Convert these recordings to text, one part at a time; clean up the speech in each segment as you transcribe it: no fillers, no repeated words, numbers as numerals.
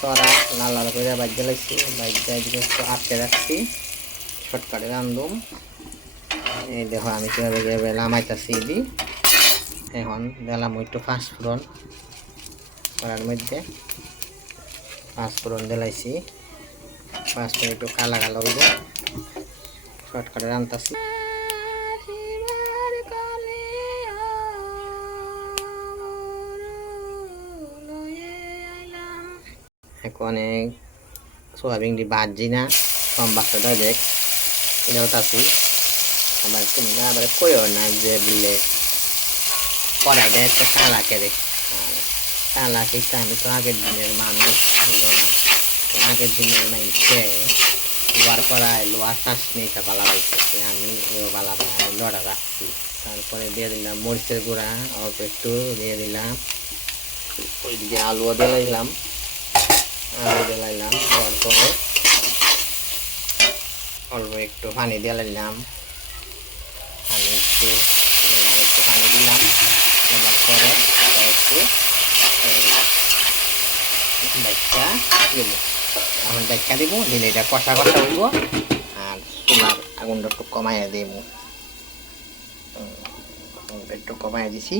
সরা লাল লাল করে বাজ্যা লাগছি, বাজ্যা এদিকে একটু আটকে রাখছি, শর্টকাটে রান্ধুম। এই দেখো আমি কীভাবে নামাইতেছি দি। এখন দিলাম একটু পাঁচফোড়ন করার মধ্যে, পাঁচফোড়ন দিলাইছি, পাঁচফোড়ন একটু কালা কালা হইব, শর্টকাটে রান্তাছি। এখন সোয়াবিন দি ভাজি না কম বাচ্চাটা দেখ দেওয়াছি। আবার তুমি না আবার কইও না যে দিলে কড়াইটা একটা কালা কেড়ে, কালা খেতে আমি তো আগের দিনের মানুষ হলো না, আগের দিনের মানুষে লোয়ার কড়াই লোয়ার শাসনিটা বালা পাইছে, আমি বালা বালা লড়া রাখছি। তারপরে দিয়ে দিলাম মরিচের গুঁড়া অল্প একটু দিয়ে দিলাম, ওইদিকে আলুও দিলাইলাম, আলু দিলাইলাম, দেওয়ার পরে অল্প একটু পানি দিলাইলাম, পানি একটু পানি দিলাম, দেওয়ার পরে একটু ডাক্কা দেবো, এখন ডাক্কা দিব, দিলে এটা কষা কষা হইব। আর চুলার আগুনটা একটু কমাইয়া দেব, একটু কমাইয়া দিছি।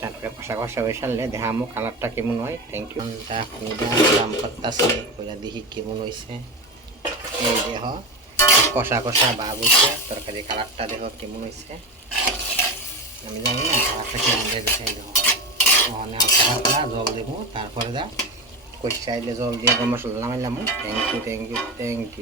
তারপরে কষা কষা হয়ে সারলে দেখামো কালারটা কেমন হয়। Thank you. দাম করতেছি কইরা দেখি কেমন হয়েছে। এই দেহ কষা কষা ভাব হয়েছে, তরকারি কালারটা দেখো কেমন হয়েছে। আমি জানি না কালারটা কেমন হয়েছে। দেখো ওখানে হালকা জল দেবো, তারপরে যা কষাইলে জল দিয়ে গরম মশলা নামাইলাম। Thank you, thank you, thank you.